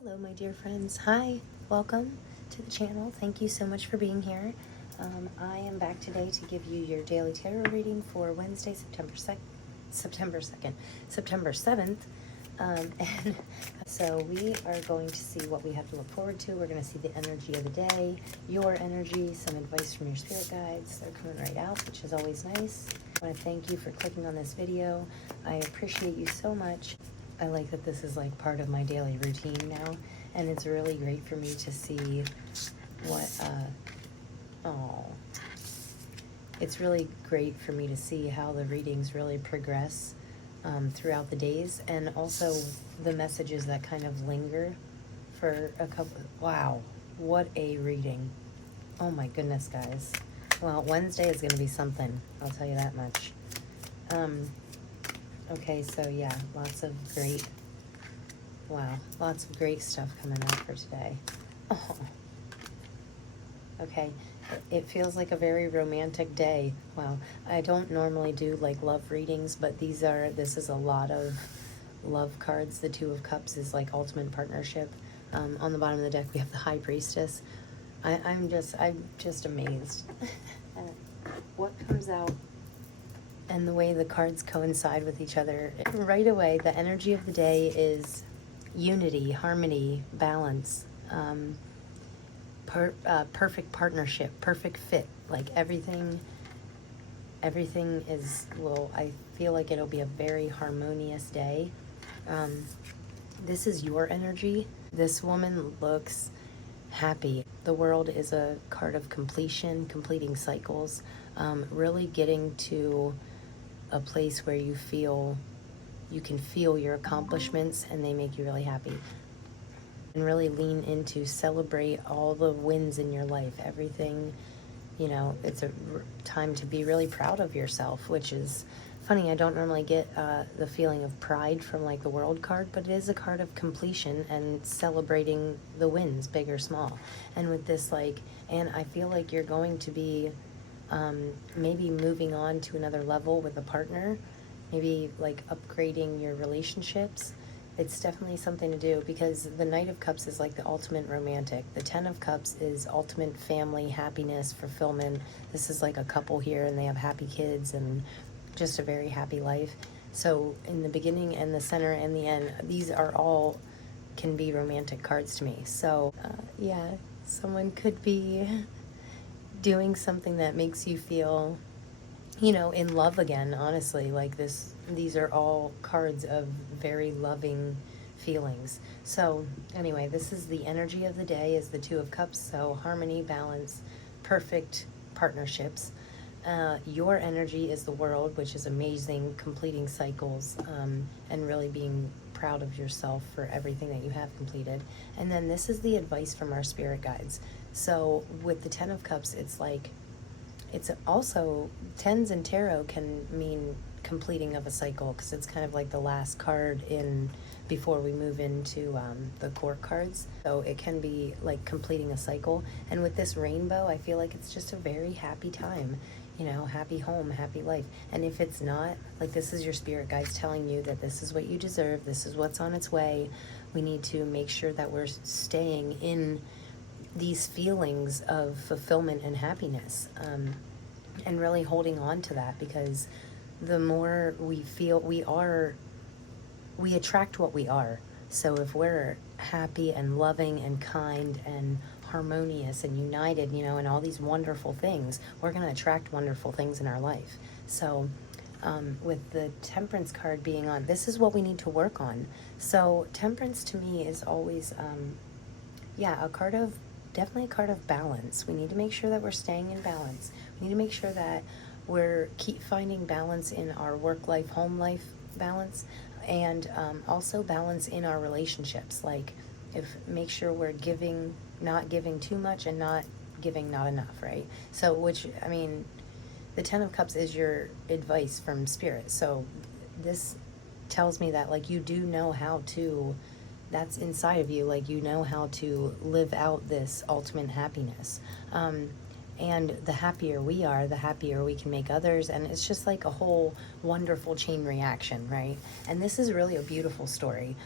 Hello, my dear friends. Hi, welcome to the channel. Thank you so much for being here. I am back today to give you your daily tarot reading for Wednesday, September 7th. And so we are going to see what we have to look forward to. We're going to see the energy of the day, your energy, some advice from your spirit guides. They're coming right out, which is always nice. I want to thank you for clicking on this video. I appreciate you so much. I like that this is like part of my daily routine now, and it's really great for me to see what, it's really great for me to see how the readings really progress throughout the days, and also the messages that kind of linger for a couple. Wow, what a reading. Oh my goodness, guys. Well, Wednesday is going to be something, I'll tell you that much. Okay, so yeah, lots of great stuff coming up for today. Oh. Okay, it feels like a very romantic day. Wow, I don't normally do like love readings, but this is a lot of love cards. The Two of Cups is like ultimate partnership. On the bottom of the deck, we have the High Priestess. I'm just amazed at what comes out and the way the cards coincide with each other. Right away, the energy of the day is unity, harmony, balance, perfect partnership, perfect fit. Like everything is, well, I feel like it'll be a very harmonious day. This is your energy. This woman looks happy. The World is a card of completion, completing cycles, really getting to a place where you can feel your accomplishments and they make you really happy. And really lean into, celebrate all the wins in your life. Everything, it's a time to be really proud of yourself, which is funny. I don't normally get the feeling of pride from like the World card, but it is a card of completion and celebrating the wins, big or small. And with this, and I feel like you're going to be maybe moving on to another level with a partner, maybe like upgrading your relationships. It's definitely something to do, because the Knight of Cups is like the ultimate romantic. The Ten of Cups is ultimate family, happiness, fulfillment. This is like a couple here and they have happy kids and just a very happy life. So in the beginning and the center and the end, these are all can be romantic cards to me. So yeah, someone could be doing something that makes you feel, in love again, honestly. Like these are all cards of very loving feelings. So anyway, this is the energy of the day, is the Two of Cups. So harmony, balance, perfect partnerships. Your energy is the World, which is amazing, completing cycles, and really being proud of yourself for everything that you have completed. And then this is the advice from our spirit guides. So with the Ten of Cups, it's also, tens in tarot can mean completing of a cycle, because it's kind of like the last card before we move into the court cards. So it can be like completing a cycle. And with this rainbow, I feel like it's just a very happy time, happy home, happy life. And if it's not, like, this is your spirit guides telling you that this is what you deserve, this is what's on its way. We need to make sure that we're staying in these feelings of fulfillment and happiness, and really holding on to that, because the more we feel we attract what we are. So if we're happy and loving and kind and harmonious and united, and all these wonderful things, we're going to attract wonderful things in our life. So with the Temperance card being on, this is what we need to work on. So Temperance to me is always, definitely a card of balance. We need to make sure that we're staying in balance. We need to make sure that we're keep finding balance in our work life, home life balance, and also balance in our relationships. Like, make sure we're not giving too much and not giving not enough, right? So, the Ten of Cups is your advice from Spirit. So this tells me that, like, you do know how to, that's inside of you, like, you know how to live out this ultimate happiness. And the happier we are, the happier we can make others. And it's just like a whole wonderful chain reaction, right? And this is really a beautiful story.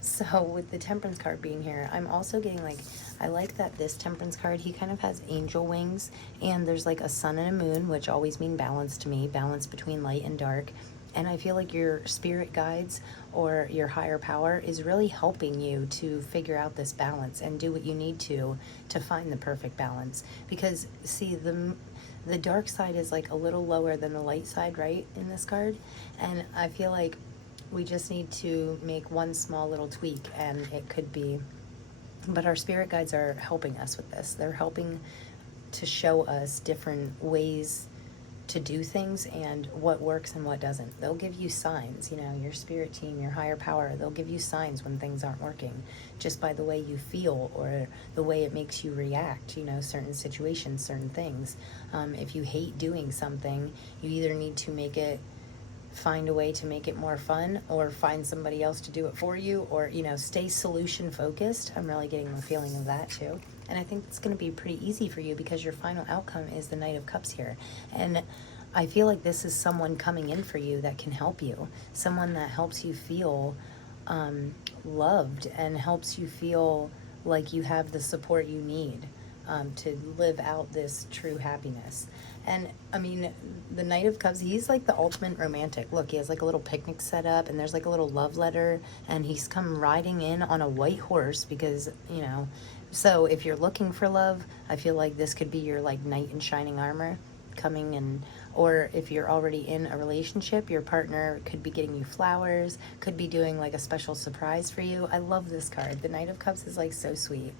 So with the Temperance card being here, I'm also getting like, I like that this Temperance card, he kind of has angel wings, and there's like a sun and a moon, which always mean balance to me, balance between light and dark. And I feel like your spirit guides or your higher power is really helping you to figure out this balance and do what you need to find the perfect balance. Because see, the dark side is like a little lower than the light side, right, in this card. And I feel like we just need to make one small little tweak, and it could be, but our spirit guides are helping us with this. They're helping to show us different ways to do things and what works and what doesn't. They'll give you signs, you know, your spirit team, your higher power, they'll give you signs when things aren't working just by the way you feel or the way it makes you react, you know, certain situations, certain things. If you hate doing something, you either need to find a way to make it more fun, or find somebody else to do it for you, or, you know, stay solution focused. I'm really getting the feeling of that too. And I think it's going to be pretty easy for you because your final outcome is the Knight of Cups here. And I feel like this is someone coming in for you that can help you. Someone that helps you feel loved and helps you feel like you have the support you need to live out this true happiness. And I mean, the Knight of Cups, he's like the ultimate romantic. Look, he has like a little picnic set up, and there's like a little love letter, and he's come riding in on a white horse because, you know, so if you're looking for love, I feel like this could be your like knight in shining armor coming in. Or if you're already in a relationship, your partner could be getting you flowers, could be doing like a special surprise for you. I love this card. The Knight of Cups is like so sweet.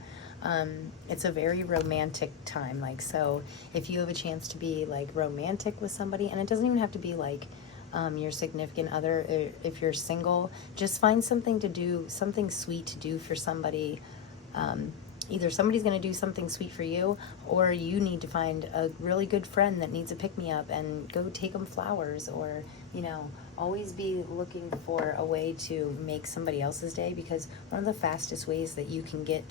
It's a very romantic time. Like, so if you have a chance to be like romantic with somebody, and it doesn't even have to be like your significant other, if you're single, just find something to do, something sweet to do for somebody. Either somebody's going to do something sweet for you, or you need to find a really good friend that needs a pick-me-up and go take them flowers, or, you know, always be looking for a way to make somebody else's day, because one of the fastest ways that you can get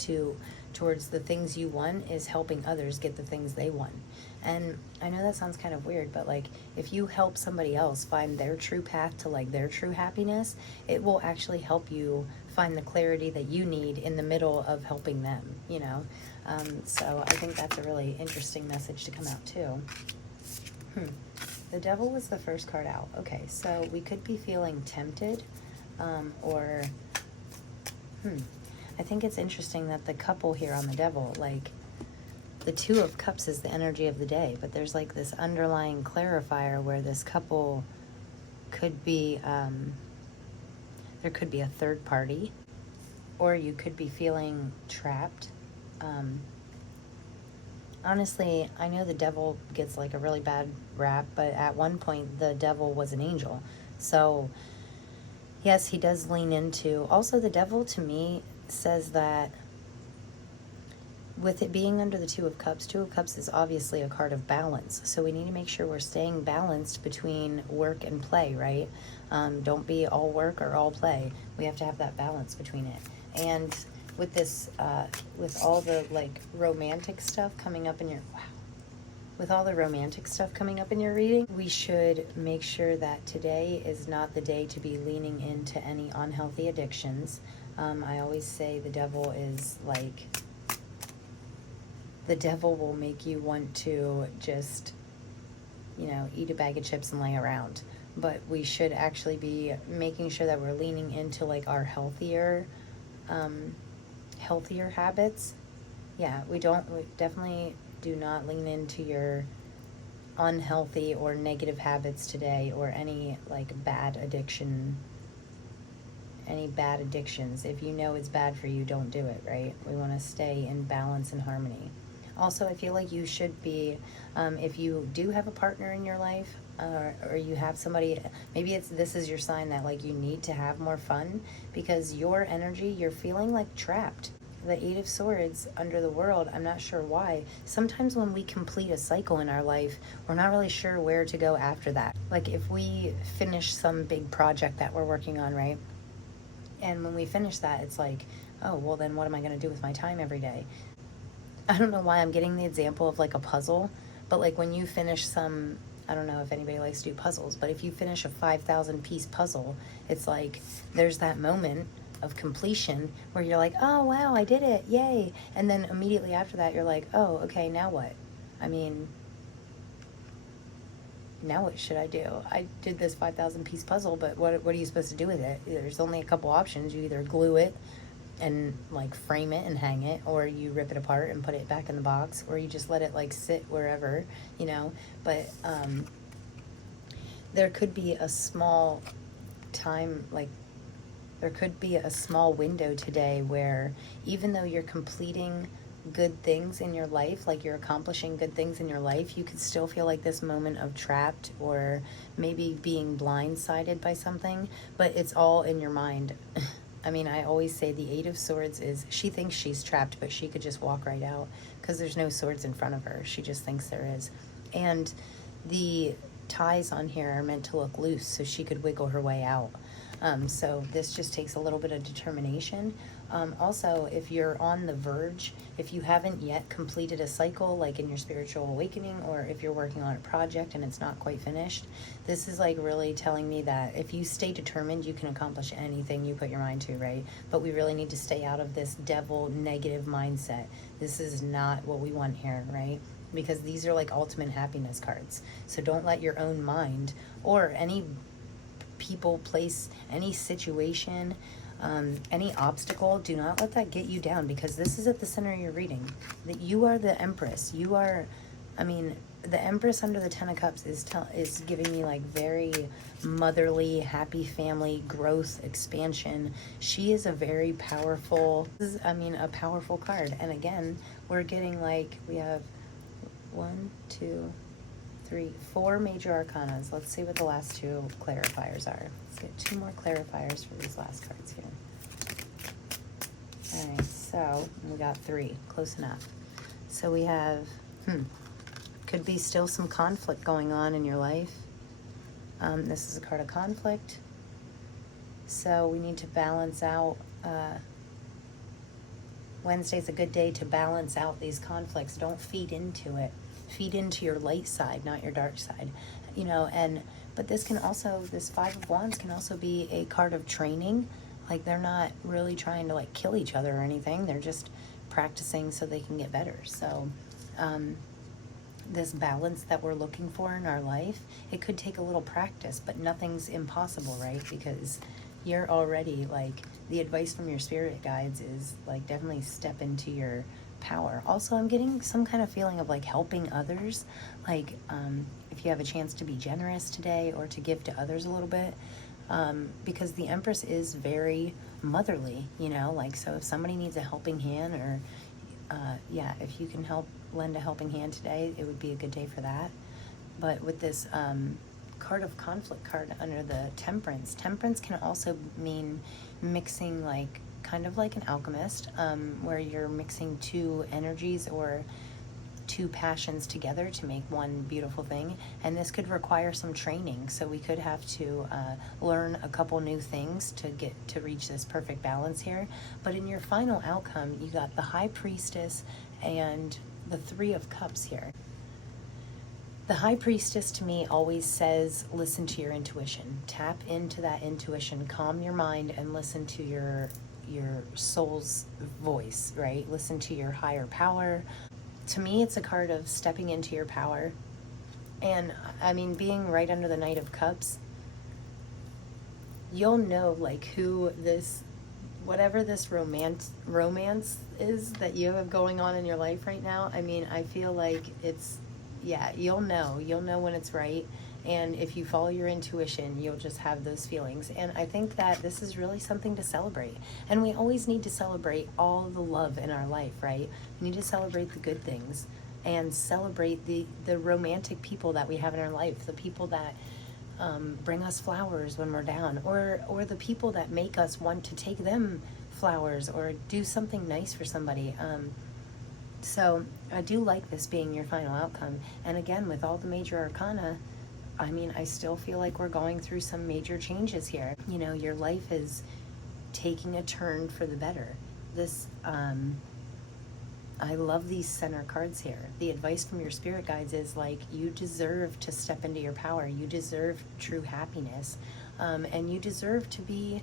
towards the things you want is helping others get the things they want. And I know that sounds kind of weird, but like if you help somebody else find their true path to like their true happiness, it will actually help you find the clarity that you need in the middle of helping them, you know? So I think that's a really interesting message to come out too. The Devil was the first card out. Okay, so we could be feeling tempted, or I think it's interesting that the couple here on the Devil, like the Two of Cups is the energy of the day, but there's like this underlying clarifier where this couple could be, there could be a third party, or you could be feeling trapped. Honestly, I know the Devil gets like a really bad rap, but at one point the Devil was an angel. So yes, he does lean into, also the Devil to me says that with it being under the Two of Cups is obviously a card of balance. So we need to make sure we're staying balanced between work and play, right? Don't be all work or all play. We have to have that balance between it. And with this, with all the like romantic stuff coming up in your, with all the romantic stuff coming up in your reading, we should make sure that today is not the day to be leaning into any unhealthy addictions. I always say the Devil is like, the Devil will make you want to just, you know, eat a bag of chips and lay around. But we should actually be making sure that we're leaning into like our healthier habits. Yeah, we definitely do not lean into your unhealthy or negative habits today, or any like bad addiction, any bad addictions. If you know it's bad for you, don't do it, right? We want to stay in balance and harmony. Also, I feel like you should be, if you do have a partner in your life, or you have somebody, maybe this is your sign that like you need to have more fun, because your energy, you're feeling like trapped. The Eight of Swords under the World, I'm not sure why. Sometimes when we complete a cycle in our life, we're not really sure where to go after that. Like if we finish some big project that we're working on, right? And when we finish that, it's like, oh, well then what am I going to do with my time every day? I don't know why I'm getting the example of like a puzzle, but like when you finish some, I don't know if anybody likes to do puzzles, but if you finish a 5,000 piece puzzle, it's like there's that moment of completion where you're like, oh wow, I did it, yay. And then immediately after that, you're like, oh, okay, now what? I mean, now what should I do? I did this 5,000 piece puzzle, but what are you supposed to do with it? There's only a couple options. You either glue it and like frame it and hang it, or you rip it apart and put it back in the box, or you just let it like sit wherever, you know. But there could be a small time, like there could be a small window today where even though you're completing good things in your life, like you're accomplishing good things in your life, you could still feel like this moment of trapped or maybe being blindsided by something, but it's all in your mind. I mean, I always say the Eight of Swords is, she thinks she's trapped, but she could just walk right out because there's no swords in front of her. She just thinks there is. And the ties on here are meant to look loose, so she could wiggle her way out. So this just takes a little bit of determination. Also, if you're on the verge, if you haven't yet completed a cycle, like in your spiritual awakening, or if you're working on a project and it's not quite finished, this is like really telling me that if you stay determined, you can accomplish anything you put your mind to, right? But we really need to stay out of this devil negative mindset. This is not what we want here, right? Because these are like ultimate happiness cards. So don't let your own mind or any people, place, any situation, any obstacle, do not let that get you down, because this is at the center of your reading. That you are the Empress. You are, I mean, the Empress under the Ten of Cups is giving me like very motherly, happy family, growth, expansion. She is a very powerful, a powerful card. And again, we're getting like, we have 1, 2, 3, 4 major arcanas. Let's see what the last 2 clarifiers are. Let's get 2 more clarifiers for these last cards here. All right, so we got 3, close enough. So we have, could be still some conflict going on in your life. This is a card of conflict. So we need to balance out, Wednesday's a good day to balance out these conflicts. Don't feed into it. Feed into your light side, not your dark side, you know. And but this can also, this 5 of Wands can also be a card of training. Like they're not really trying to like kill each other or anything, they're just practicing so they can get better. So this balance that we're looking for in our life, it could take a little practice, but nothing's impossible, right? Because you're already like, the advice from your spirit guides is like definitely step into your power. Also, I'm getting some kind of feeling of like helping others, like if you have a chance to be generous today or to give to others a little bit, because the Empress is very motherly, you know, like, so if somebody needs a helping hand, or yeah, if you can lend a helping hand today, it would be a good day for that. But with this card of conflict card under the Temperance can also mean mixing, like kind of like an alchemist, where you're mixing 2 energies or 2 passions together to make one beautiful thing. And this could require some training, so we could have to learn a couple new things to reach this perfect balance here. But in your final outcome, you got the High Priestess and the 3 of Cups here. The High Priestess to me always says, listen to your intuition. Tap into that intuition, calm your mind, and listen to your soul's voice, right? Listen to your higher power. To me, it's a card of stepping into your power. And I mean, being right under the Knight of Cups, you'll know like who this, whatever this romance is that you have going on in your life right now. I mean, I feel like it's, yeah, you'll know when it's right. And if you follow your intuition, you'll just have those feelings. And I think that this is really something to celebrate. And we always need to celebrate all the love in our life, right? We need to celebrate the good things and celebrate the romantic people that we have in our life, the people that bring us flowers when we're down, or the people that make us want to take them flowers or do something nice for somebody. So I do like this being your final outcome. And again, with all the major arcana, I mean, I still feel like we're going through some major changes here. You know, your life is taking a turn for the better. This I love these center cards here. The advice from your spirit guides is like, you deserve to step into your power. You deserve true happiness. And you deserve to be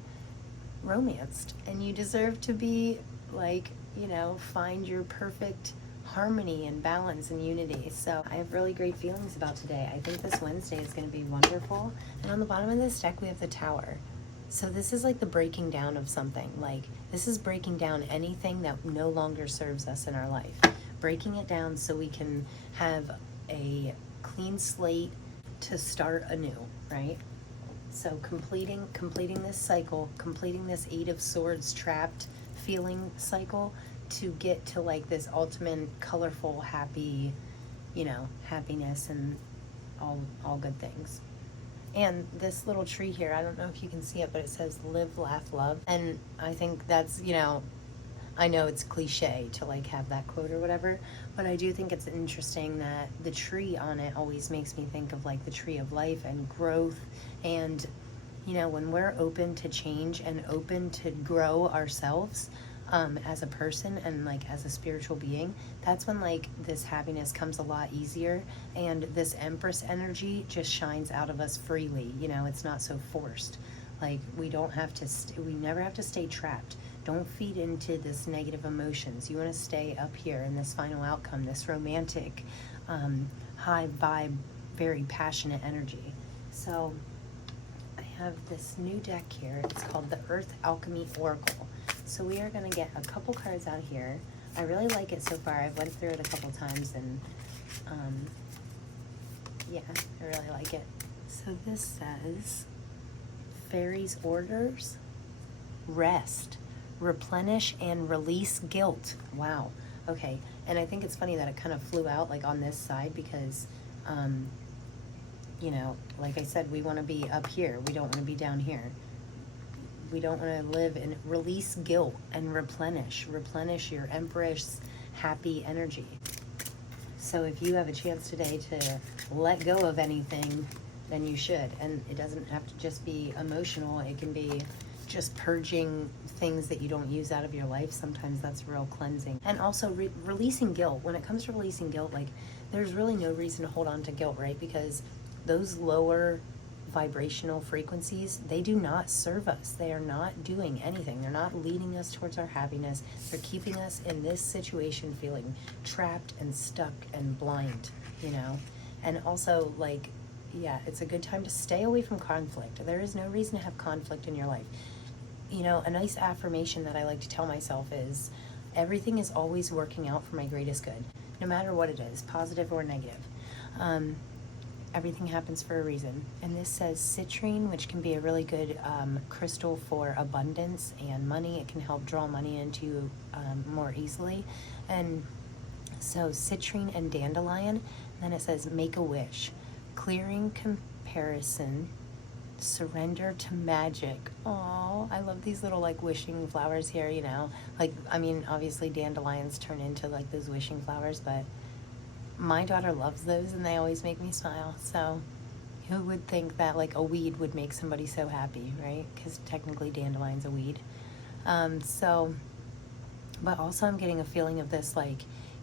romanced. And you deserve to be like, you know, find your perfect harmony and balance and unity. So I have really great feelings about today. I think this Wednesday is going to be wonderful. And on the bottom of this deck, we have the Tower. So this is like the breaking down of something. Like, this is breaking down anything that no longer serves us in our life. Breaking it down so we can have a clean slate to start anew, right? So completing this cycle, completing this Eight of Swords trapped feeling cycle to get to like this ultimate colorful, happy, you know, happiness and all good things. And this little tree here, I don't know if you can see it, but it says live, laugh, love. And I think that's, you know, I know it's cliche to like have that quote or whatever, but I do think it's interesting that the tree on it always makes me think of like the tree of life and growth. And, you know, when we're open to change and open to grow ourselves, as a person and like as a spiritual being, that's when like this happiness comes a lot easier, and this Empress energy just shines out of us freely. You know, it's not so forced. Like, we don't have to we never have to stay trapped. Don't feed into this negative emotions. You want to stay up here in this final outcome, this romantic, high vibe, very passionate energy. So I have this new deck here. It's called the Earth Alchemy Oracle. So we are going to get a couple cards out here. I really like it so far. I've went through it a couple times, and yeah, I really like it. So this says, Fairies Orders, Rest, Replenish, and Release Guilt. Wow. Okay. And I think it's funny that it kind of flew out like on this side because, you know, like I said, we want to be up here. We don't want to be down here. We don't want to live in release guilt and replenish your Empress happy energy. So if you have a chance today to let go of anything, then you should. And it doesn't have to just be emotional. It can be just purging things that you don't use out of your life. Sometimes that's real cleansing. And also releasing guilt. When it comes to releasing guilt, like, there's really no reason to hold on to guilt, right? Because those lower vibrational frequencies, they do not serve us. They are not doing anything. They're not leading us towards our happiness. They're keeping us in this situation feeling trapped and stuck and blind, you know? And also, like, yeah, it's a good time to stay away from conflict. There is no reason to have conflict in your life. You know, a nice affirmation that I like to tell myself is, everything is always working out for my greatest good, no matter what it is, positive or negative. Everything happens for a reason. And this says citrine, which can be a really good crystal for abundance and money. It can help draw money into you more easily. And so citrine and dandelion. And then it says make a wish, clearing comparison, surrender to magic. Oh, I love these little like wishing flowers here, you know. Like, I mean, obviously dandelions turn into like those wishing flowers, but my daughter loves those and they always make me smile. So who would think that like a weed would make somebody so happy, right? Because technically dandelion's a weed. But also I'm getting a feeling of this, like,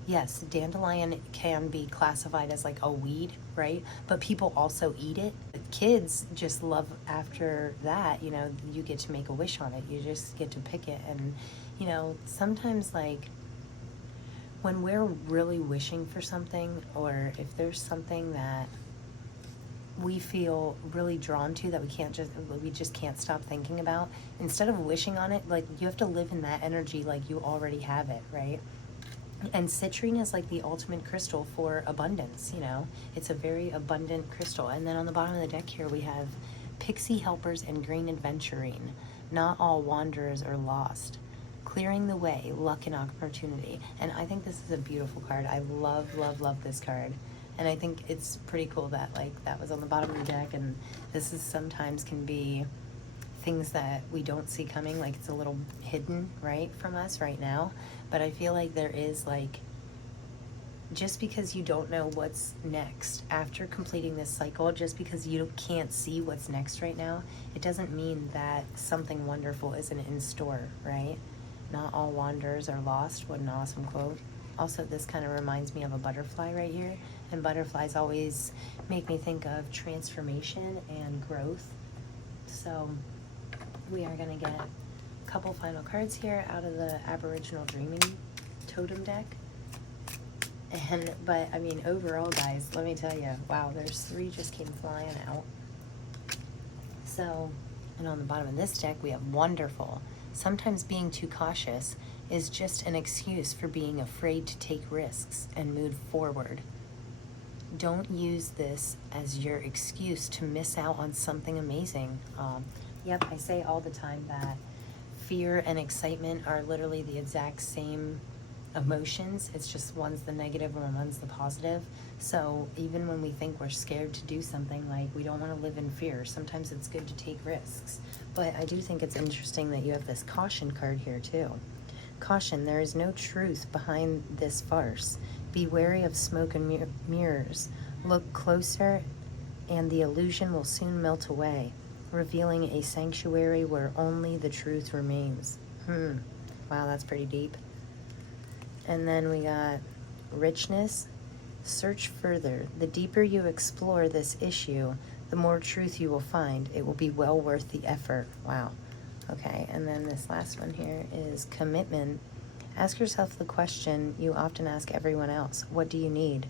yes, dandelion can be classified as like a weed, right? But people also eat it. Kids just love after that, you know, you get to make a wish on it. You just get to pick it. And, you know, sometimes like when we're really wishing for something, or if there's something that we feel really drawn to that we just can't stop thinking about, instead of wishing on it, like, you have to live in that energy like you already have it, right? And citrine is like the ultimate crystal for abundance, you know? It's a very abundant crystal. And then on the bottom of the deck here, we have pixie helpers and green adventuring. Not all wanderers are lost. Clearing the way, luck and opportunity. And I think this is a beautiful card. I love, love, love this card. And I think it's pretty cool that like that was on the bottom of the deck, and this is sometimes can be things that we don't see coming, like it's a little hidden, right, from us right now. But I feel like there is, like, just because you don't know what's next after completing this cycle, just because you can't see what's next right now, it doesn't mean that something wonderful isn't in store, right? Not all wanderers are lost. What an awesome quote. Also, this kind of reminds me of a butterfly right here, and butterflies always make me think of transformation and growth. So we are going to get a couple final cards here out of the Aboriginal Dreaming Totem deck. But I mean, overall, guys, let me tell you, wow, there's 3 just came flying out. So, and on the bottom of this deck, we have wonderful. Sometimes being too cautious is just an excuse for being afraid to take risks and move forward. Don't use this as your excuse to miss out on something amazing. Yep, I say all the time that fear and excitement are literally the exact same emotions. It's just one's the negative and one's the positive. So even when we think we're scared to do something, like, we don't want to live in fear. Sometimes it's good to take risks. But I do think it's interesting that you have this caution card here too. Caution, there is no truth behind this farce. Be wary of smoke and mirrors. Look closer and the illusion will soon melt away, revealing a sanctuary where only the truth remains. Wow, that's pretty deep. And then we got richness. Search further. The deeper you explore this issue, the more truth you will find. It will be well worth the effort. Wow. Okay, and then this last one here is commitment. Ask yourself the question you often ask everyone else. What do you need?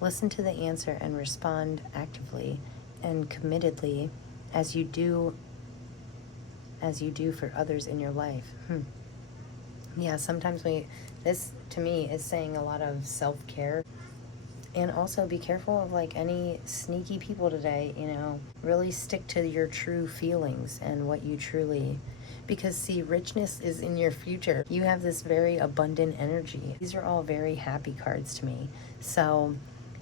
Listen to the answer and respond actively and committedly as you do for others in your life. Yeah, sometimes this to me is saying a lot of self-care. And also be careful of like any sneaky people today, you know, really stick to your true feelings and what you truly, because see, richness is in your future. You have this very abundant energy. These are all very happy cards to me. So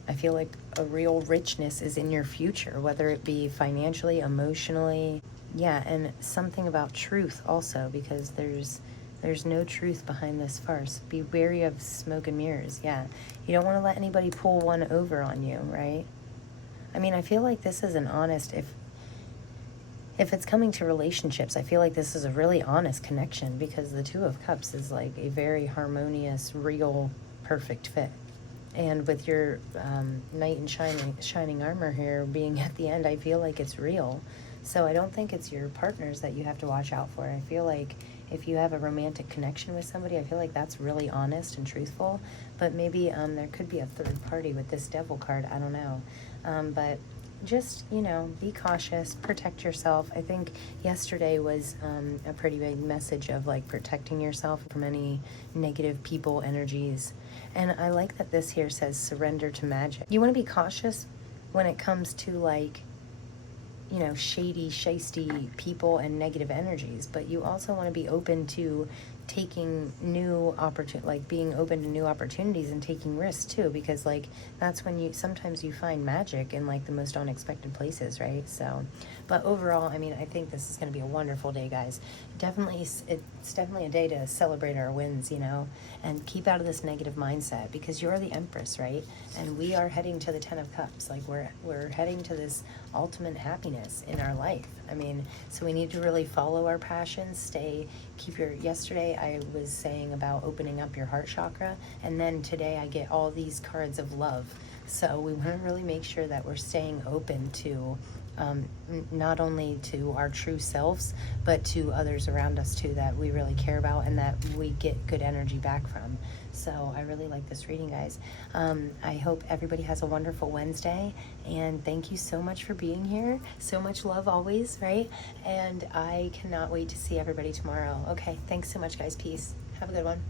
I feel like a real richness is in your future, whether it be financially, emotionally. Yeah, and something about truth also, because there's no truth behind this farce. Be wary of smoke and mirrors. Yeah, you don't want to let anybody pull one over on you, right? I mean, I feel like this is an honest, if it's coming to relationships, I feel like this is a really honest connection, because the Two of Cups is like a very harmonious, real, perfect fit. And with your knight in shining armor here being at the end, I feel like it's real. So I don't think it's your partners that you have to watch out for. I feel like if you have a romantic connection with somebody, I feel like that's really honest and truthful. But maybe there could be a third party with this devil card. I don't know. But just, you know, be cautious, protect yourself. I think yesterday was a pretty big message of like protecting yourself from any negative people energies. And I like that this here says surrender to magic. You want to be cautious when it comes to like, you know, shady, shisty people and negative energies, but you also want to be open to taking new being open to new opportunities and taking risks too, because like that's when sometimes you find magic in like the most unexpected places, right? So, but overall, I mean, I think this is going to be a wonderful day, guys. It's definitely a day to celebrate our wins, you know, and keep out of this negative mindset, because you're the Empress, right? And we are heading to the 10 of Cups. Like we're heading to this ultimate happiness in our life. I mean, so we need to really follow our passions, yesterday I was saying about opening up your heart chakra, and then today I get all these cards of love. So we want to really make sure that we're staying open to not only to our true selves, but to others around us too, that we really care about and that we get good energy back from. So I really like this reading, guys. I hope everybody has a wonderful Wednesday, and thank you so much for being here. So much love always, right? And I cannot wait to see everybody tomorrow. Okay, thanks so much, guys. Peace. Have a good one.